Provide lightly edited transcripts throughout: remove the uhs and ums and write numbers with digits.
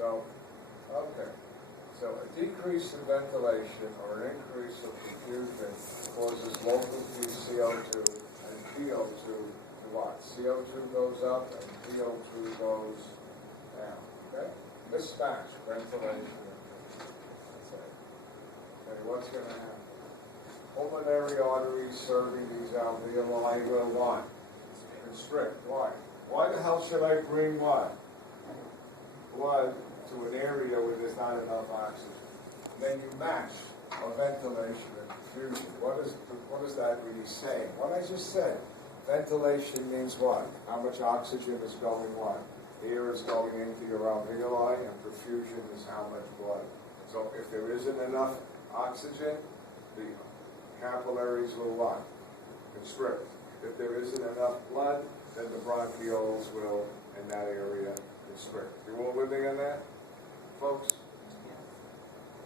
So, okay. So a decrease in ventilation or an increase of diffusion causes local CO2 and PO2 to what? CO2 goes up and PO2 goes down. Okay? Mismatch, ventilation. That's it. Okay, what's going to happen? Pulmonary arteries serving these alveoli will what? Constrict. Why? Why the hell should I bring what? Blood to an area where there's not enough oxygen? And then you match a ventilation and diffusion. What does that really say? What I just said. Ventilation means what? How much oxygen is going what? Air is going into your alveoli, and perfusion is how much blood. So if there isn't enough oxygen, the capillaries will what? Constrict. If there isn't enough blood, then the bronchioles will, in that area, constrict. You all with me on that, folks?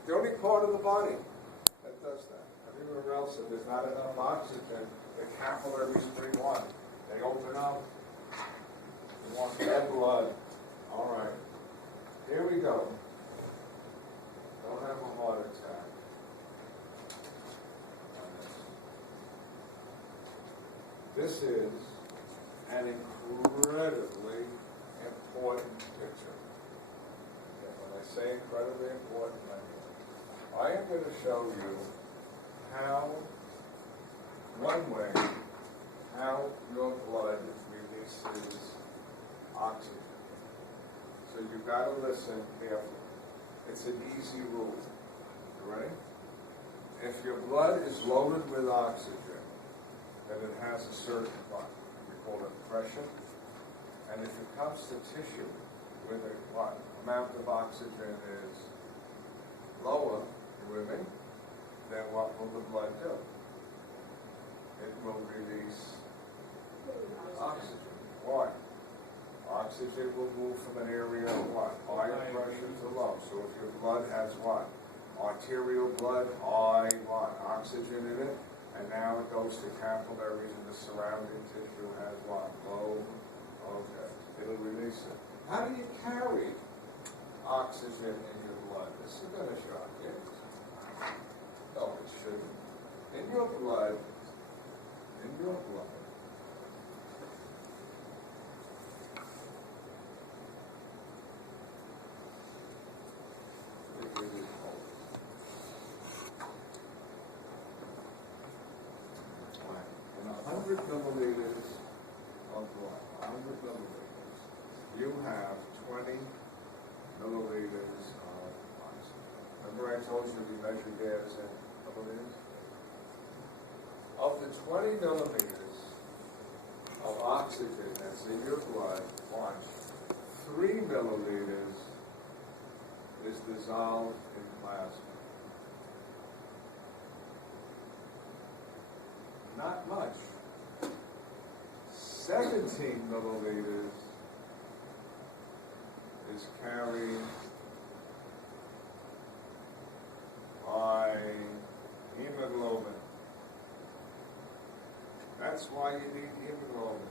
The only part of the body that does that. Everywhere else, if there's not enough oxygen, the capillaries bring what? They open up. They want more blood. All right. Here we go. Don't have a heart attack. This is an incredibly important picture. Okay, when I say incredibly important, I am going to show you how, one way, how your blood releases oxygen. So you've got to listen carefully. It's an easy rule. You ready? If your blood is loaded with oxygen, then it has a certain what? We call it pressure. And if it comes to tissue where the what amount of oxygen is lower, you with me, then what will the blood do? It will release oxygen. Why? Oxygen will move from an area of what? Higher pressure to low. So if your blood has what? Arterial blood, high what? Oxygen in it, and now it goes to capillaries and the surrounding tissue has what? Low. Okay. It'll release it. How do you carry oxygen in your blood? This is going to shock you. No, it shouldn't. In your blood, in 100 milliliters of blood, 100 milliliters, you have 20 milliliters of oxygen. Remember I told you we measured gas in milliliters? Of the 20 millimeters of oxygen that's in your blood, watch, 3 milliliters is dissolved in plasma. Not much. 17 milliliters is carried by hemoglobin. That's why you need hemoglobin.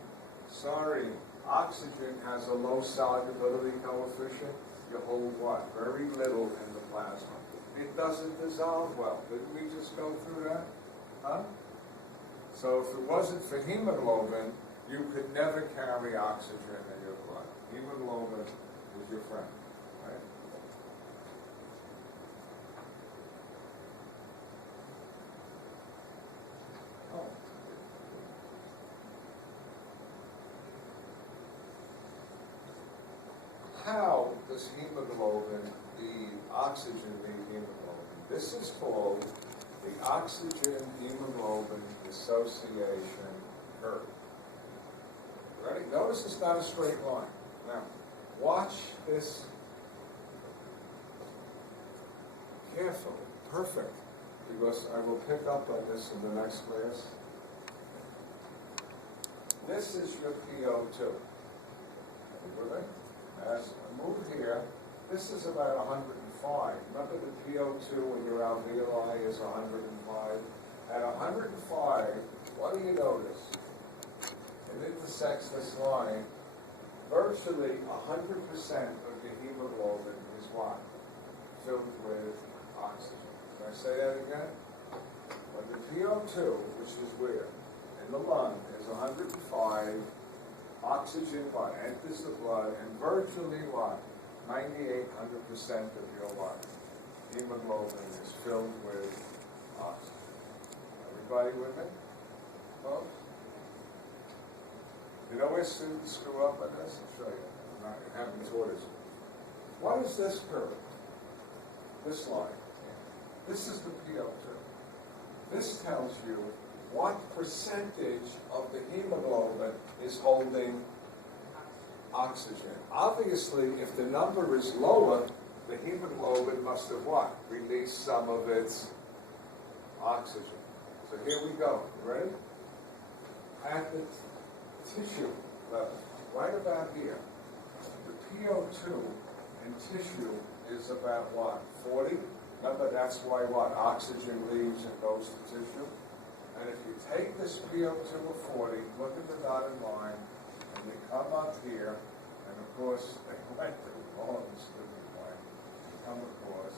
Sorry, oxygen has a low solubility coefficient. You hold what? Very little in the plasma. It doesn't dissolve well. Didn't we just go through that? Huh? So if it wasn't for hemoglobin, you could never carry oxygen in your blood. Hemoglobin is your friend, right? Oh. How does hemoglobin need oxygen need hemoglobin? This is called the oxygen-hemoglobin dissociation curve. Ready? Notice it's not a straight line. Now, watch this carefully. Perfect. Because I will pick up on this in the next class. This is your PO2. Really? As I move here, this is about 105. Remember the PO2 in your alveoli is 105? At 105, what do you notice? It intersects this line. Virtually 100% of the hemoglobin is what? Filled with oxygen. Can I say that again? When the PO2, which is where? In the lung, is 105, oxygen what? Enters the blood, and virtually what? 98, 100% of your what? Hemoglobin is filled with oxygen. Everybody with me? Folks? You know where students screw up on this? I'll show you. I haven't taught it. What is this curve? This line. This is the PO2. This tells you what percentage of the hemoglobin is holding oxygen. Obviously, if the number is lower, the hemoglobin must have what? Released some of its oxygen. So here we go. Ready? At the tissue level, right about here, the PO2 in tissue is about what? 40? Remember, that's why what? Oxygen leaves and goes to tissue. And if you take this PO2 of 40, look at the dotted line, and they come up here, and of course, they went to the wrong stupid line. They come across.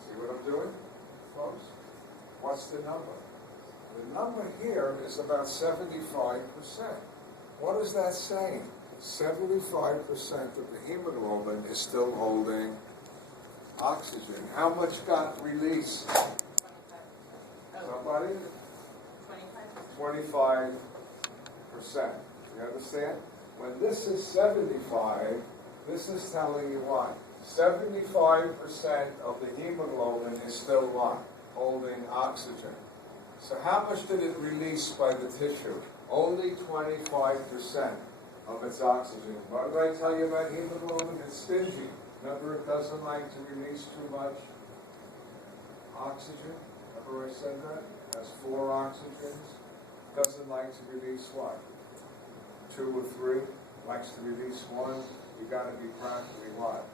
See what I'm doing, folks? What's the number? The number here is about 75%. What is that saying? 75% of the hemoglobin is still holding oxygen. How much got released? Somebody? 25%. You understand? When this is 75, this is telling you what? 75% of the hemoglobin is still what? Holding oxygen. So how much did it release by the tissue? Only 25% of its oxygen. What did I tell you about hemoglobin? It's stingy. Remember, it doesn't like to release too much oxygen. Remember I said that? It has 4 oxygens. Doesn't like to release what? 2 or 3. Likes to release 1. You got to be practically what?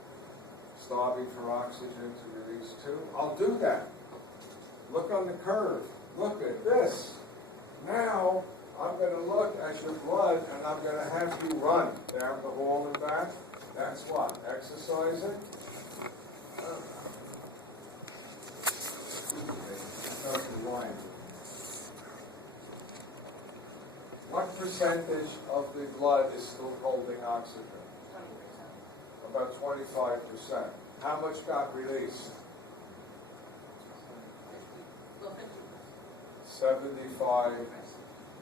Starving for oxygen to release 2. I'll do that. Look on the curve. Look at this. Now, I'm going to look at your blood, and I'm going to have you run down the hall and back. That's what? Exercising? What percentage of the blood is still holding oxygen? 20%. About 25%. How much got released? 75.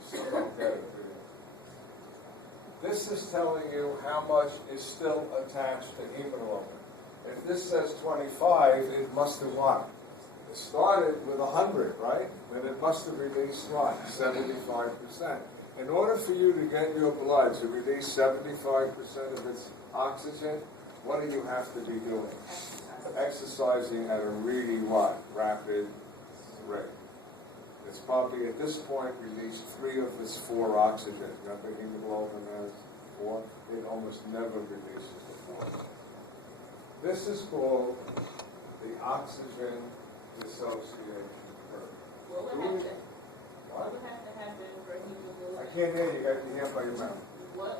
Still don't get it, do you? This is telling you how much is still attached to hemoglobin. If this says 25, it must have what? It started with 100, right? Then it must have released what? 75%. In order for you to get your blood to release 75% of its oxygen, what do you have to be doing? Exercising at a really what? Rapid rate. It's probably at this point released 3 of its 4 oxygen. Remember, hemoglobin has 4? It almost never releases the 4. This is called the oxygen dissociation curve. What would have to happen for hemoglobin? I can't hear you. You got your hand by your mouth. What